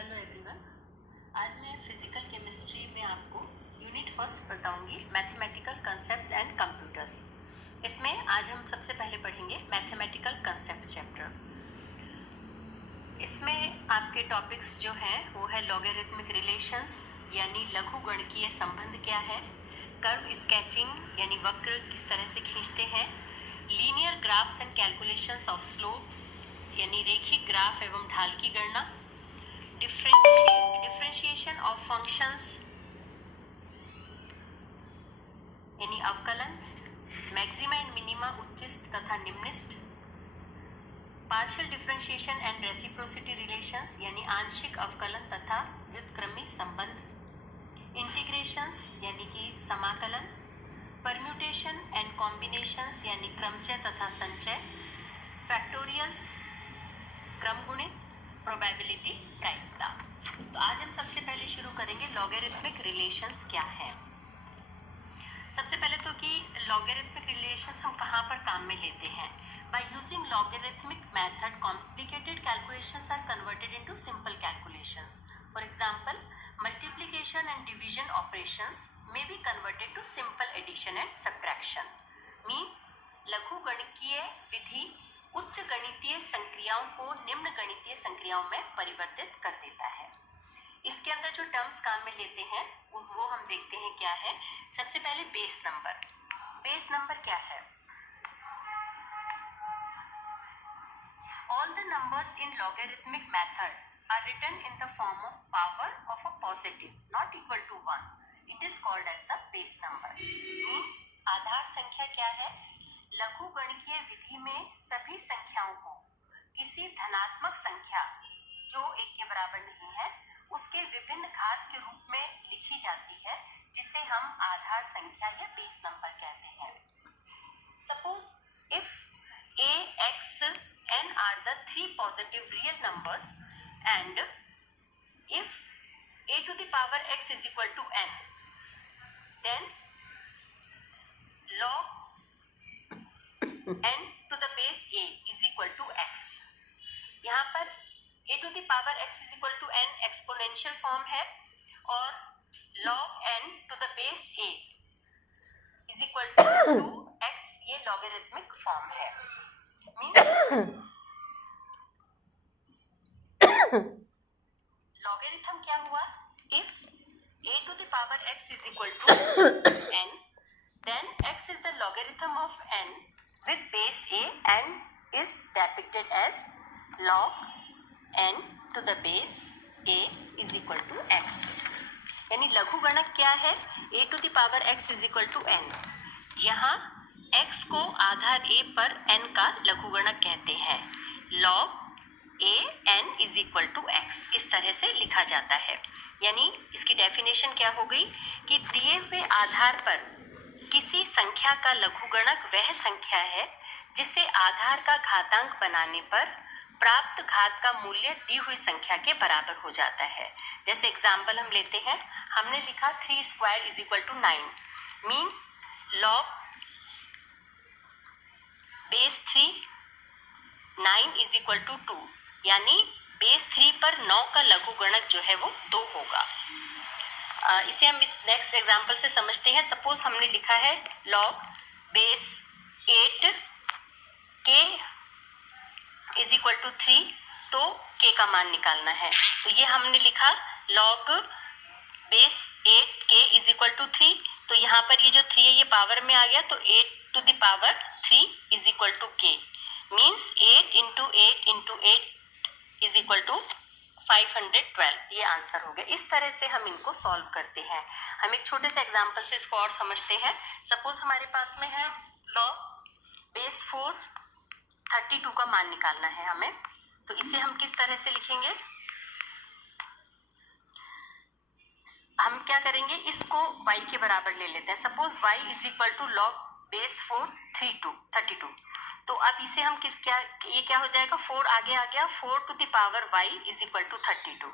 Hello everyone. आज मैं physical chemistry में आपको यूनिट फर्स्ट बताऊंगी, मैथमेटिकल कंसेप्ट्स एंड कंप्यूटर्स। इसमें आज हम सबसे पहले पढ़ेंगे मैथमेटिकल कंसेप्ट्स चैप्टर। इसमें आपके टॉपिक्स जो हैं वो है लॉगरिथमिक रिलेशंस यानी लघु गणकीय संबंध क्या है, कर्व स्केचिंग यानी वक्र किस तरह से खींचते हैं, linear graphs and calculations of slopes यानी रेखिक ग्राफ एवं ढाल की गणना, डिफरेंशिएशन ऑफ फंक्शंस यानी अवकलन, मैक्सिमा एंड मिनिमा उच्चिष्ट तथा निम्निष्ट, partial differentiation and reciprocity relations यानी आंशिक अवकलन तथा व्युत्क्रमी संबंध, इंटीग्रेशंस यानी कि समाकलन, परम्यूटेशन एंड कॉम्बिनेशंस यानी क्रमचय तथा संचय, फैक्टोरियल्स क्रमगुणित, प्रोबेबिलिटी प्रायिकता। तो आज हम सबसे पहले शुरू करेंगे लॉगरिथमिक रिलेशंस क्या है। सबसे पहले तो कि लॉगरिथमिक रिलेशंस हम कहाँ पर काम में लेते हैं। By using logarithmic method complicated calculations are converted into simple calculations. For example, multiplication and division operations may be converted to simple addition and subtraction. Means लघु गणकीय विधि उच्च गणितीय संक्रियाओं को निम्न गणितीय संक्रियाओं में परिवर्तित कर देता है। इसके अंदर जो टर्म्स काम में लेते हैं वो हम देखते हैं क्या है। सबसे पहले बेस नंबर। बेस नंबर क्या है? All the numbers in logarithmic method are written in the form of power of a positive not equal to 1. It is called as the base number. Means आधार संख्या क्या है? लघु गणकीय विधि में सभी संख्याओं को किसी धनात्मक संख्या जो 1 के बराबर नहीं है उसके विभिन्न घात के रूप में लिखी जाती है, जिसे हम आधार संख्या या बेस नंबर कहते हैं। Suppose if a, x, n are the 3 positive real numbers and if a to the power x is equal to n, then log n to the base a is equal to x। यहाँ पर a to the power x is equal to n exponential form है और log n to the base a is equal to x ये logarithmic form है। Logarithm क्या हुआ? If a to the power x is equal to n, then x is the logarithm of n with base a and is depicted as log n to the base a is equal to x। यानी लघु गणक क्या है? a to the power x is equal to n। यहाँ x को आधार a पर n का लघु गणक कहते हैं। log a n is equal to x इस तरह से लिखा जाता है। यानी इसकी डेफिनेशन क्या हो गई कि दिए हुए आधार पर किसी संख्या का लघुगणक वह संख्या है जिसे आधार का घातांक बनाने पर प्राप्त घात का मूल्य दी हुई संख्या के बराबर हो जाता है। जैसे एग्जाम्पल हम लेते हैं, हमने लिखा 3 square is equal to 9। Means log base 3 9 is equal to 2, यानी बेस 3 पर 9 का लघुगणक जो है वो 2 होगा। इसे हम इस नेक्स्ट एग्जांपल से समझते हैं। सपोज हमने लिखा है log base 8 k is equal to 3, तो k का मान निकालना है। तो ये हमने लिखा log base 8 k is equal to 3, तो यहाँ पर ये जो 3 है ये पावर में आ गया, तो 8 to the power 3 is equal to k। Means 8 into 8 into 8 is equal to 512। ये आंसर हो गया। इस तरह से हम इनको सॉल्व करते हैं। हम एक छोटे से एग्जांपल से इसको और समझते हैं। सपोज हमारे पास में है लॉग बेस 4 32 का मान निकालना है हमें, तो इसे हम किस तरह से लिखेंगे? हम क्या करेंगे, इसको y के बराबर ले लेते हैं। Suppose y is equal to log base 4 32, तो अब इसे हम ये क्या हो जाएगा, 4 आगे आ गया, 4 to the power y is equal to 32।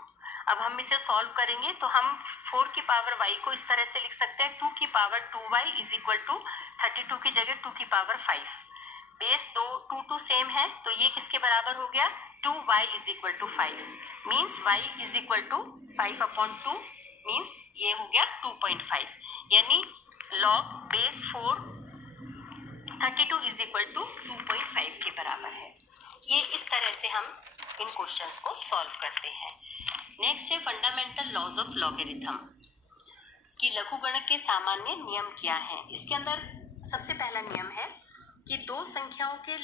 अब हम इसे सॉल्व करेंगे तो हम 4 की पावर y को इस तरह से लिख सकते हैं, 2 की power 2y is equal to 32 की जगह 2 की पावर 5। बेस टू सेम है तो ये किसके बराबर हो गया 2y is equal to 5 means y is equal to 5/2 means ये हो गया 2.5 यानी log base 4 32 is equal to 2.5 के बराबर है। ये इस तरह से हम इन क्वेश्चंस को सॉल्व करते हैं। नेक्स्ट है फंडामेंटल लॉज ऑफ लॉगरिथम कि लघुगणक के सामान्य नियम क्या हैं। इसके अंदर सबसे पहला नियम है कि दो संख्याओं के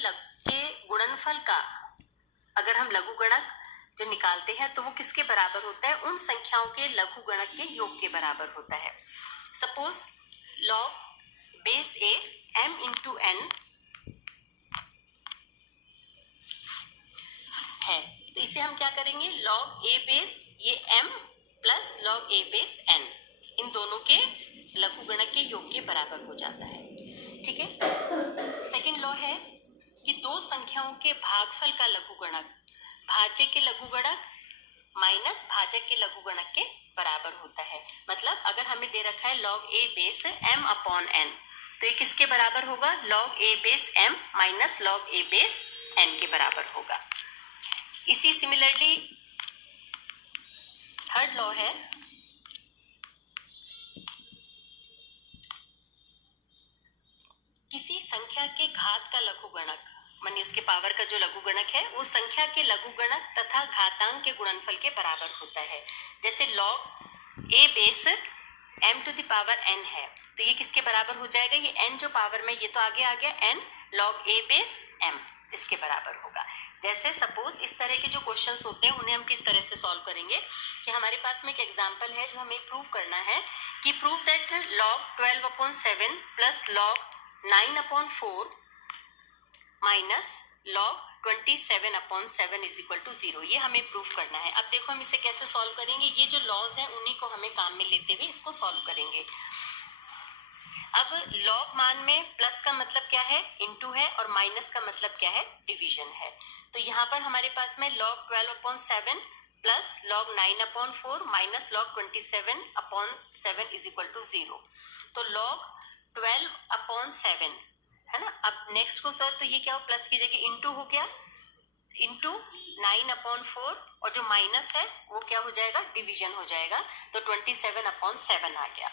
गुणनफल का अगर हम लघुगणक जो निकालते हैं तो वो किसके बराबर होता है, उन संख्याओं के लघुगणक के योग के बराबर होता है। सपोज लॉग बेस ए m इंटू n है तो इसे हम क्या करेंगे लॉग ए बेस ये m प्लस लॉग ए बेस n इन दोनों के लघुगणक के योग के बराबर हो जाता है। ठीक है। सेकंड लॉ है कि दो संख्याओं के भागफल का लघुगणक भाज्य के लघुगणक माइनस भाजक के लघुगणक के बराबर होता है। मतलब अगर हमें दे रखा है log a बेस m/n तो ये किसके बराबर होगा log a base m minus log a base n के बराबर होगा। इसी सिमिलरली थर्ड लॉ है किसी संख्या के घात का लघुगणक मानिए उसके पावर का जो लघुगणक है वो संख्या के लघुगणक तथा घातांक के गुणनफल के बराबर होता है। जैसे log a base m to the power n है तो ये किसके बराबर हो जाएगा, ये n जो पावर में ये तो आगे आ गया n log a base m इसके बराबर होगा। जैसे सपोज इस तरह के जो क्वेश्चंस होते हैं उन्हें हम किस तरह से सॉल्व करेंगे कि हमारे पास में एक एग्जांपल है जो हमें प्रूव करना है कि prove that log 12/7 plus log 9/4 minus log 27/7 is equal to 0 ये हमें प्रूव करना है। अब देखो हम इसे कैसे सॉल्व करेंगे, ये जो लॉज हैं उन्हीं को हमें काम में लेते हुए इसको सॉल्व करेंगे। अब log मान में प्लस का मतलब क्या है इनटू है और माइनस का मतलब क्या है डिवीजन है। तो यहाँ पर हमारे पास में log 12/7 plus log 9/4 minus log 27/7 is equal to 0। तो log 12/7 है ना। अब नेक्स्ट को सर तो ये क्या हो प्लस की जगह इंटू हो गया इंटू 9/4 और जो माइनस है वो क्या हो जाएगा डिवीजन हो जाएगा तो 27/7 आ गया।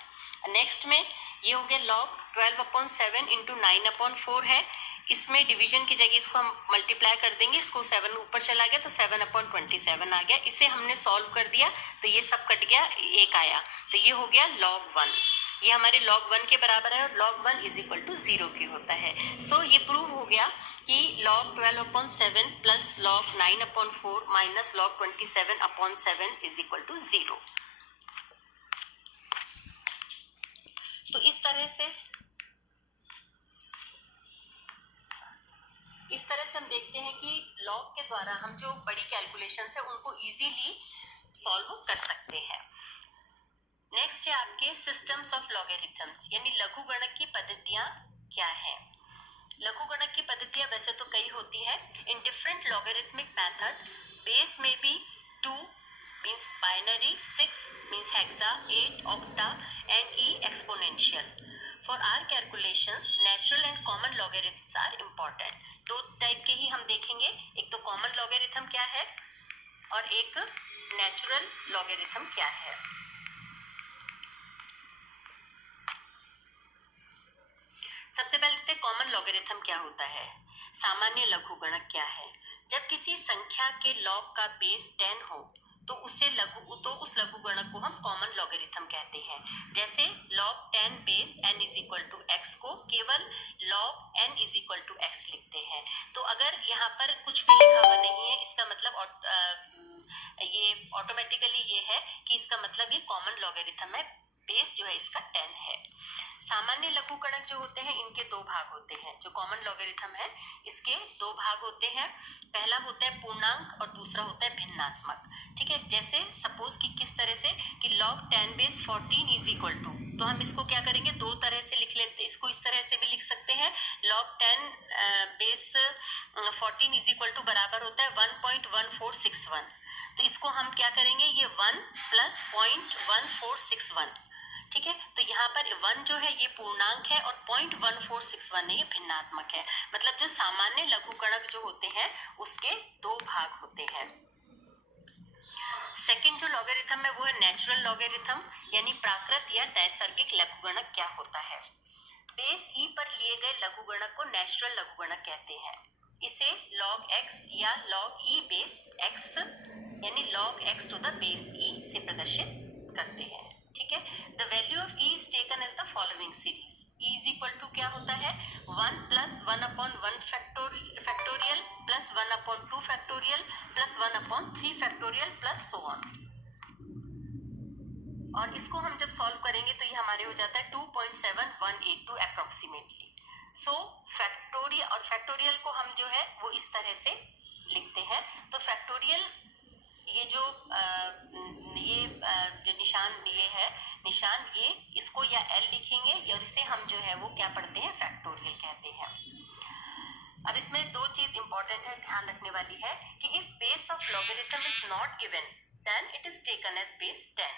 नेक्स्ट में ये हो गया log 12/7 इंटू 9/4 है, इसमें डिवीजन की जगह इसको हम मल्टीप्लाई कर देंगे, इसको 7 ऊपर चला गया तो 7/27 आ गया। इसे हमने सॉल्व कर दिया तो ये सब कट गया एक आया तो ये हो गया log 1। ये हमारे log 1 के बराबर है और log 1 इज इक्वल टू 0 की होता है। सो ये प्रूव हो गया कि log 12/7 plus log 9/4 minus log 27/7 is equal to 0। तो इस तरह से हम देखते हैं कि log के द्वारा हम जो बड़ी कैलकुलेशंस है उनको इजीली सॉल्व कर सकते हैं। नेक्स्ट है आपके सिस्टम्स ऑफ लॉगरिथम्स यानी लघुगणक की पद्धतियां क्या है। लघुगणक की पद्धतियां वैसे तो कई होती है। In different logarithmic method base में B 2 means binary, 6 means hexa, 8 octa and e exponential. For our calculations natural and common logarithms are important. दो टाइप के ही हम देखेंगे, एक तो कॉमन लॉगरिथम क्या है और एक नेचुरल लॉगरिथम क्या है। सबसे पहले कॉमन लॉगरिथम क्या होता है, सामान्य लघुगणक क्या है। जब किसी संख्या के लॉग का बेस 10 हो तो उस लघुगणक को हम कॉमन लॉगरिथम कहते हैं। जैसे log 10 base n is equal to x को केवल log n is equal to x लिखते हैं। तो अगर यहाँ पर कुछ भी लिखा हुआ नहीं है इसका मतलब ये ऑटोमेटिकली ये है कि इसका मतलब ये कॉमन लॉगरिथम है, बेस जो है इसका 10 है। सामान्य लघुगणक जो होते हैं इनके दो भाग होते हैं। जो कॉमन लॉगरिथम है इसके दो भाग होते हैं, पहला होता है पूर्णांक और दूसरा होता है भिन्नात्मक। ठीक है, जैसे सपोज कि किस तरह से कि log 10 base 14 is equal to, तो हम इसको क्या करेंगे दो तरह से लिख लेते हैं। इसको इस तरह से भी लिख सकते हैं log 10 base 14 is equal to बराबर होता है 1.1461। तो इसको हम क्या करेंगे ये 1 प्लस 0.1461 ठीक है, तो यहाँ पर 1 जो है ये पूर्णांक है और 0.1461 है ये भिन्नात्मक है, मतलब जो सामान्य लघुगणक जो होते हैं उसके 2 भाग होते हैं। सेकंड जो लॉगरिथम है वो है नेचुरल लॉगरिथम, यानी प्राकृत या नैसर्गिक लघुगणक क्या होता है। बेस ई पर लिए गए लघुगणक को नेचुरल लघुगणक कहते हैं। इसे log x या log e बेस x यानी log x to the base e से प्रदर्शित करते हैं। ठीक है, the value of e is taken as the following series. e is equal to क्या होता है 1 plus 1/1 factorial plus 1/2 factorial plus 1/3 factorial plus so on. और इसको हम जब सॉल्व करेंगे तो ये हमारे हो जाता है 2.7182 अप्रोक्सीमेटली। सो फैक्टोरियल और फैक्टोरियल को हम जो है वो इस तरह से लिखते हैं। तो फैक्टोरियल ये जो जो निशान ये है निशान, ये इसको या l लिखेंगे और इसे हम जो है वो क्या पढ़ते हैं फैक्टोरियल कहते हैं। अब इसमें 2 चीज इंपॉर्टेंट है ध्यान रखने वाली है कि if base of logarithm is not given then it is taken as base 10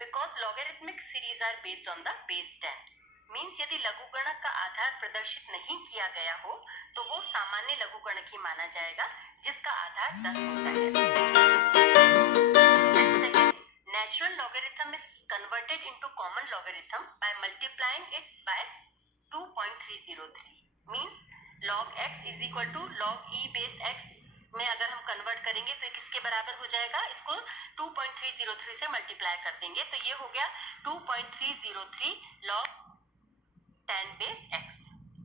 because logarithmic series are based on the base 10 means यदि लघुगणक का आधार प्रदर्शित नहीं किया गया हो तो वो सामान्य लघुगणक ही माना जाएगा जिसका आधार 10 होता है। Natural logarithm is converted into common logarithm by multiplying it by 2.303 means log x is equal to log e base x में अगर हम कन्वर्ट करेंगे तो किसके बराबर हो जाएगा, इसको 2.303 से मल्टीप्लाई कर देंगे तो ये हो गया 2.303 log 10 base x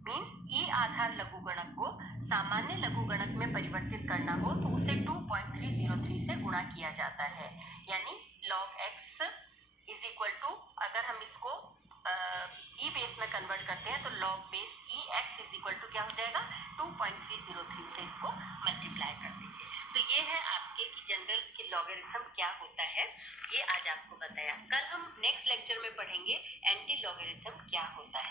means e आधार लघुगणक को सामान्य लघुगणक में परिवर्तित करना हो तो उसे 2.303 से गुणा किया जाता है, यानी log x is equal to अगर हम इसको ई बेस में कन्वर्ट करते हैं तो log base e x is equal to क्या हो जाएगा 2.303 से इसको मल्टीप्लाई कर देंगे। तो ये है आपके कि जनरल कि लॉगरिथम क्या होता है, ये आज आपको बताया। कल हम नेक्स्ट लेक्चर में पढ़ेंगे एंटी लॉगरिथम क्या होता